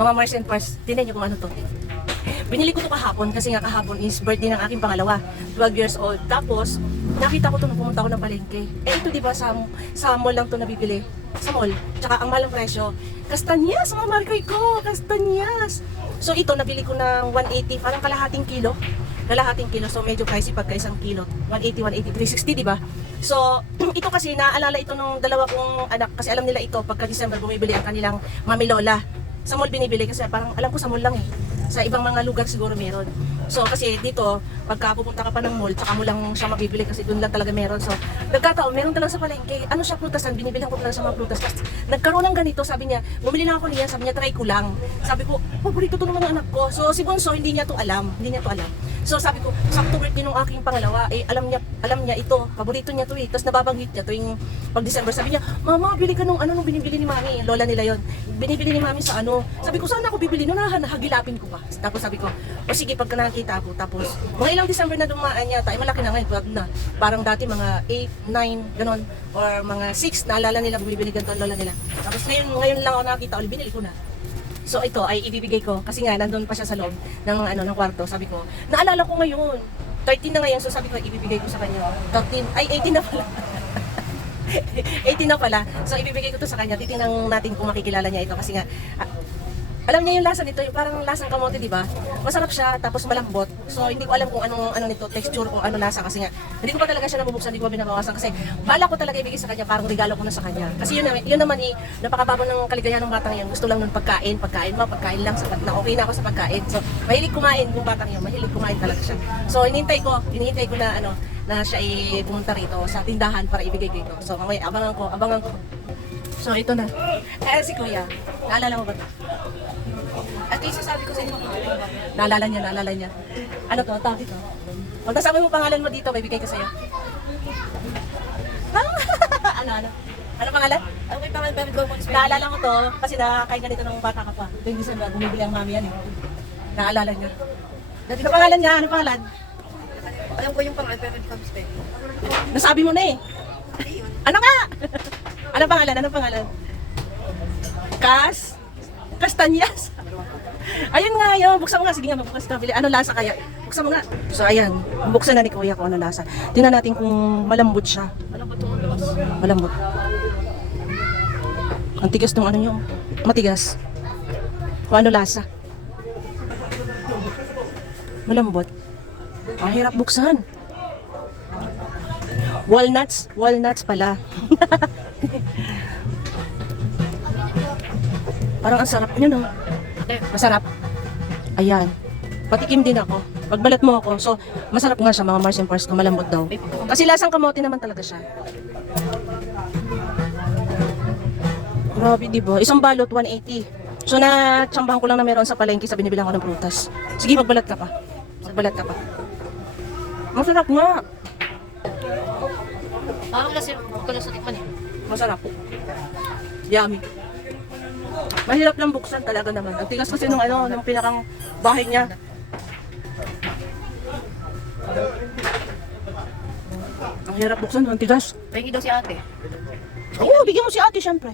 Mga Mars and Pars, tinan niyo kung ano to. Binili ko to kahapon kasi nga kahapon is birthday ng aking pangalawa, 12 years old. Tapos, nakita ko to nung pumunta ako ng palengke. Eh ito diba sa mall lang to nabibili. Sa mall. Tsaka ang malang presyo. Kastanyas, mga markay ko. Kastanyas. So ito, nabili ko ng 180, parang kalahating kilo. Kalahating kilo. So medyo pricey pagka isang kilo. 180, 180, 360, diba? So, ito kasi naaalala ito nung dalawa kong anak. Kasi alam nila ito, pagka December bumibili ang kanilang mami lola. Sa mall binibili kasi parang alam ko sa mall lang eh. Sa ibang mga lugar siguro meron. So kasi dito, pagka pupunta ka pa ng mall, tsaka mo lang siya mabibili kasi doon lang talaga meron. So nagkataon, meron talaga sa palengke. Ano siya, prutasan, binibilang ko talaga sa mga prutas. Tapos nagkaroon ng ganito, sabi niya, bumili na ako niya, sabi niya, try ko lang. Sabi ko, paborito to naman ng anak ko. So si Bonso, hindi niya to alam. So sabi ko, sakto birthday nung aking pangalawa, eh alam niya ito, paborito niya to eh. Tapos nababanggit niya tuwing pag December, sabi niya, mama, bili ka nung binibili ni mami, lola nila yon. Binibili ni mami sa ano. Sabi ko, saan ako bibili? Nung nahagilapin ko pa. Tapos sabi ko, o sige, pagka nakita ako, tapos mga ilang December na dumaan yata, ay malaki na ngayon, na. Parang dati mga 8, 9, ganon, or mga 6, naalala nila, bumibili ganito ang lola nila. Tapos ngayon lang ako nakita ulit, binili ko na. So ito ay ibibigay ko kasi nga nandun pa siya sa loob ng kwarto. Sabi ko, naalala ko ngayon, 13 na ngayon, so sabi ko ibibigay ko sa kanya. 13, ay 18 na pala. 18 na pala. So ibibigay ko to sa kanya. Titingnan natin kung makikilala niya ito kasi nga alam niya yung lasa nito, yung parang lasang kamote, di ba? Masarap siya, tapos malambot. So hindi ko alam kung ano nito, texture, kung ano lasa kasi nga hindi ko pa talaga siya nabubuksan, hindi ko pa binabawasan kasi bala ko talaga ibigay sa kanya, parang regalo ko na sa kanya. Kasi yun naman napakababa ng kaligayahan ng batang yan. Gusto lang ng pagkain lang sapat na, okay na ako sa pagkain. So mahilig kumain yung batang yan, mahilig kumain talaga siya. So hinihintay ko na na siya pumunta rito sa tindahan para ibigay ko ito. So mamaya abangan ko. So ito na. Si Kuya, naalala mo ba ito? At least sabi ko sa inyo, naalala niya. Ano to? Topic to. Pag nasabi mo pangalan mo dito, bibigay ko sa'yo. Ano pangalan? Ano may pangalan pero go mo? Naalala ko to, kasi nakakain ganito ng bata ka pa. Ito yung December, bumibili ang mami yan eh. Naalala niya. Ano pangalan niya? Ano pangalan? Alam ko yung pangalan pero hindi ko spell. Nasabi mo na eh. Ano nga? Ano pangalan? Kastanyas. Ayun nga yun, buksan mo nga. Sige nga, magbukas ka. Ano lasa kaya? Buksan mo nga. So ayan, buksan na ni Kuya kung ano lasa. Tingnan natin kung malambot siya. Malambot. Ang tigas ng ano nyo. Matigas. Kung ano lasa. Malambot. Ang hirap buksan. Walnuts pala. Parang ang sarap nyo, no? Masarap. Ayan. Patikim din ako. Pagbalat mo ako. So, masarap nga siya, mga Mars and Pars ko. Malambot daw. Kasi lasang kamote naman talaga siya. Grabe, diba? Isang balot, 180. So, natsambahan ko lang na meron sa palengke sa binibilang ko ng prutas. Sige, magbalat ka pa. Masarap nga. Parang lasing ko lang sa tikman eh. Masarap. Yummy. Mahirap lang buksan talaga naman. Ang tigas kasi nung pinakang bahay niya. Ang hirap buksan, ang tigas. Pahingi daw si ate. Oo, bigyan mo si ate syempre.